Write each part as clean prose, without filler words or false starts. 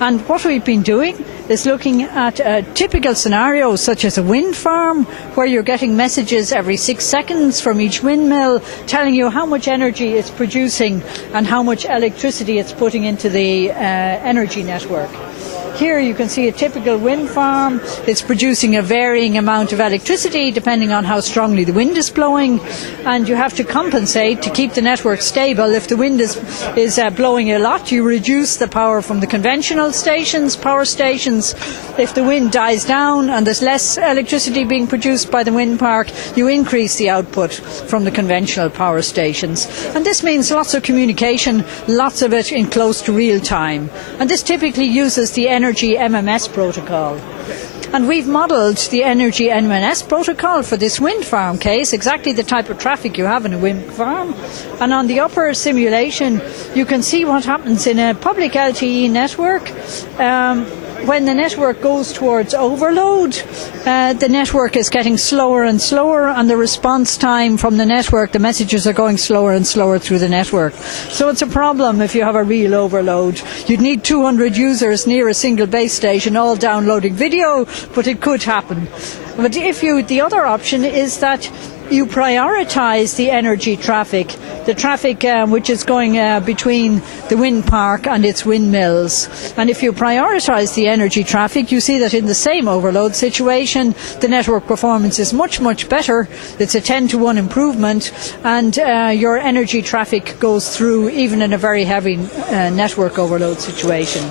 And what we've been doing is looking at typical scenarios such as a wind farm, where you're getting messages every 6 seconds from each windmill telling you how much energy it's producing and how much electricity it's putting into the energy network. Here you can see a typical wind farm. It's producing a varying amount of electricity depending on how strongly the wind is blowing, and you have to compensate to keep the network stable. If the wind is blowing a lot, you reduce the power from the conventional power stations. If the wind dies down and there's less electricity being produced by the wind park, you increase the output from the conventional power stations. And this means lots of communication, lots of it in close to real time. And this typically uses the energy MMS protocol. And we've modelled the energy MMS protocol for this wind farm case, exactly the type of traffic you have in a wind farm. And on the upper simulation, you can see what happens in a public LTE network. When the network goes towards overload, the network is getting slower and slower, and the response time from the network, the messages are going slower and slower through the network. So it's a problem if you have a real overload. You'd need 200 users near a single base station all downloading video, but it could happen. But the other option is that you prioritise the energy traffic, the traffic which is going between the wind park and its windmills. And if you prioritise the energy traffic, you see that in the same overload situation, the network performance is much, much better. It's a 10-to-1 improvement, and your energy traffic goes through even in a very heavy network overload situation.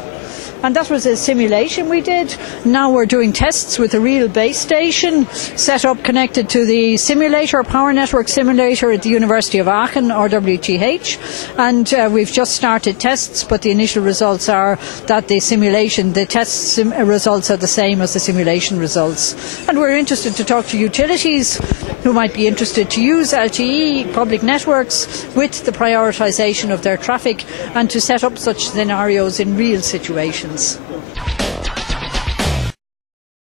And that was a simulation we did. Now we're doing tests with a real base station set up connected to the simulator, power network simulator at the University of Aachen, RWTH. And we've just started tests, but the initial results are that the test results are the same as the simulation results. And we're interested to talk to utilities who might be interested to use LTE public networks with the prioritisation of their traffic and to set up such scenarios in real situations.